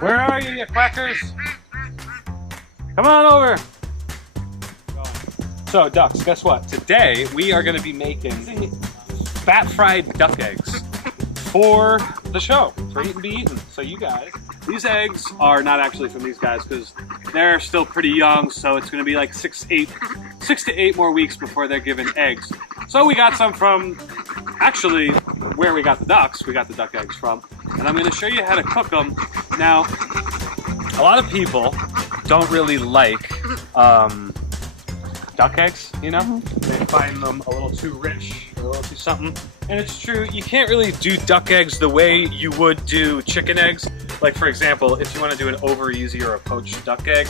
Where are you quackers? Come on over. So, ducks, guess what? Today we are going to be making fat-fried duck eggs for the show, for Eat and Be Eaten. So you guys, these eggs are not actually from these guys because they're still pretty young, so it's going to be like 6 to 8 more weeks before they're given eggs. So we got some from, actually, where we got the ducks, we got the duck eggs from, and I'm going to show you how to cook them. Now, a lot of people don't really like duck eggs, you know? They find them a little too rich, or a little too something. And it's true, you can't really do duck eggs the way you would do chicken eggs. Like, for example, if you want to do an over easy or a poached duck egg,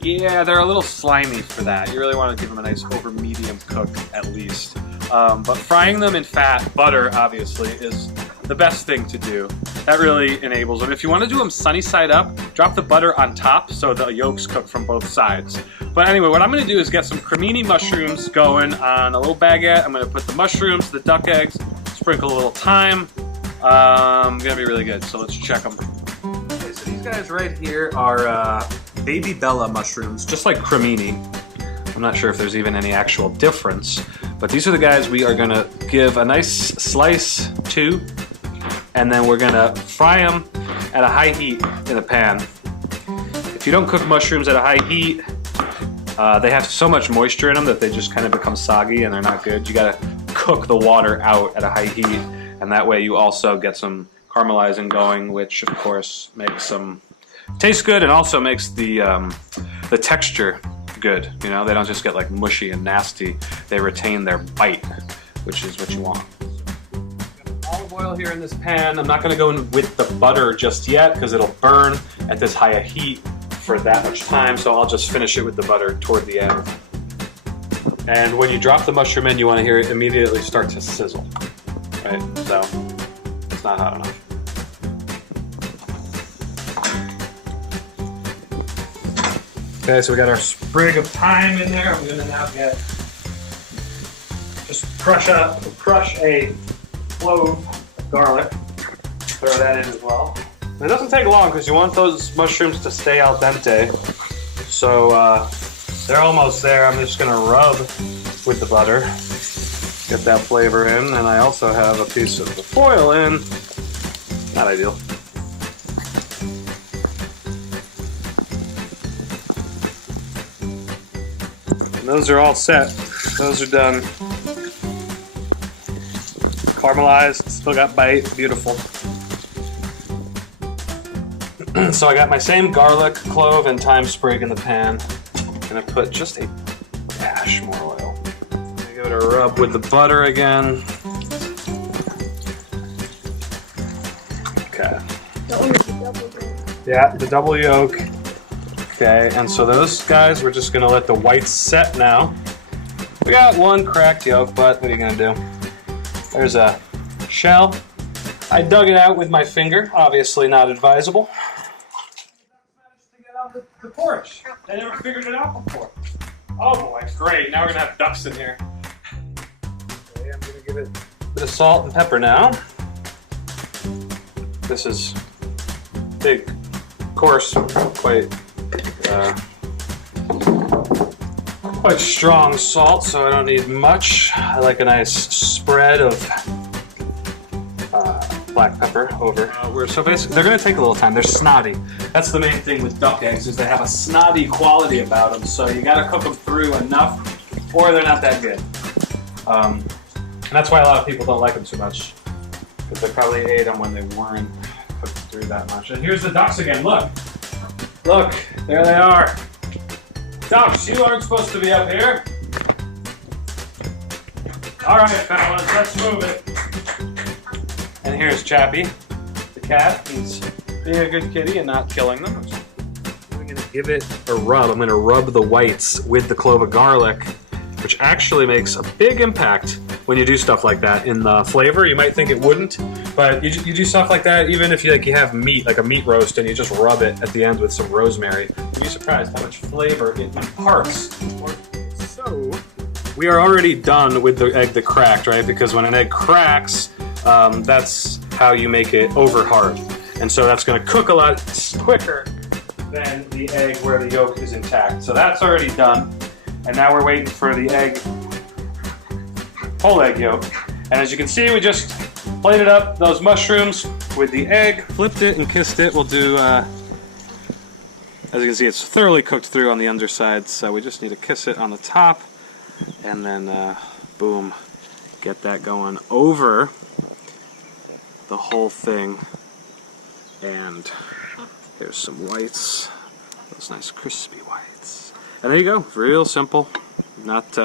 yeah, they're a little slimy for that. You really want to give them a nice over medium cook at least. But frying them in fat, butter obviously, is the best thing to do. That really enables them. If you want to do them sunny side up, drop the butter on top so the yolks cook from both sides. But anyway, what I'm going to do is get some cremini mushrooms going on a little baguette. I'm going to put the mushrooms, the duck eggs, sprinkle a little thyme. Going to be really good, so let's check them. Okay, so these guys right here are Baby Bella mushrooms, just like cremini. I'm not sure if there's even any actual difference, but these are the guys we are going to give a nice slice to, and then we're going to fry them at a high heat in a pan. If you don't cook mushrooms at a high heat, they have so much moisture in them that they just kind of become soggy and they're not good. You got to cook the water out at a high heat, and that way you also get some caramelizing going, which of course makes them taste good and also makes the texture good. You know, they don't just get like mushy and nasty. They retain their bite, which is what you want. Olive oil here in this pan. I'm not going to go in with the butter just yet because it'll burn at this high heat for that much time, so I'll just finish it with the butter toward the end. And when you drop the mushroom in, you want to hear it immediately start to sizzle, right? So it's not hot enough. Okay, so we got our sprig of thyme in there. I'm going to now just crush a clove of garlic. Throw that in as well. And it doesn't take long because you want those mushrooms to stay al dente. So they're almost there. I'm just going to rub with the butter, get that flavor in, and I also have a piece of the foil in. Not ideal. Those are all set. Those are done. Caramelized, still got bite, beautiful. So I got my same garlic, clove, and thyme sprig in the pan. I'm gonna put just a dash more oil. Give it a rub with the butter again. Okay. Yeah, the double yolk. Okay, and so those guys, we're just gonna let the whites set now. We got one cracked yolk, but what are you gonna do? There's a shell. I dug it out with my finger, obviously not advisable. To get out the porch. I never figured it out before. Oh boy, great, now we're gonna have ducks in here. Okay, I'm gonna give it a bit of salt and pepper now. This is big, coarse, quite strong salt, so I don't need much. I like a nice spread of black pepper over. So basically, they're going to take a little time. They're snotty. That's the main thing with duck eggs, is they have a snotty quality about them. So you got to cook them through enough, or they're not that good. And that's why a lot of people don't like them too much, because they probably ate them when they weren't cooked through that much. And here's the ducks again. Look. Look, there they are. Ducks, you aren't supposed to be up here. All right, fellas, let's move it. And here's Chappie, the cat. He's being a good kitty and not killing them. I'm gonna give it a rub. I'm gonna rub the whites with the clove of garlic, which actually makes a big impact when you do stuff like that in the flavor. You might think it wouldn't, but you do stuff like that, even if you have meat, like a meat roast, and you just rub it at the end with some rosemary, you'd be surprised how much flavor it imparts. So, we are already done with the egg that cracked, right? Because when an egg cracks, that's how you make it over hard. and so that's going to cook a lot quicker than the egg where the yolk is intact. So that's already done, and now we're waiting for the egg, whole egg yolk. And as you can see, we just plated up those mushrooms with the egg, flipped it and kissed it. We'll do, as you can see, it's thoroughly cooked through on the underside, so we just need to kiss it on the top, and then boom, get that going over the whole thing. And here's some whites, those nice crispy whites. And there you go, real simple. Not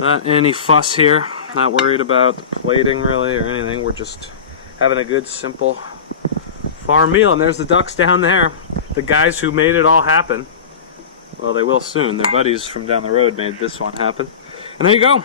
any fuss here. Not worried about plating really or anything. We're just having a good simple farm meal. And there's the ducks down there. The guys who made it all happen. Well, they will soon. Their buddies from down the road made this one happen. And there you go.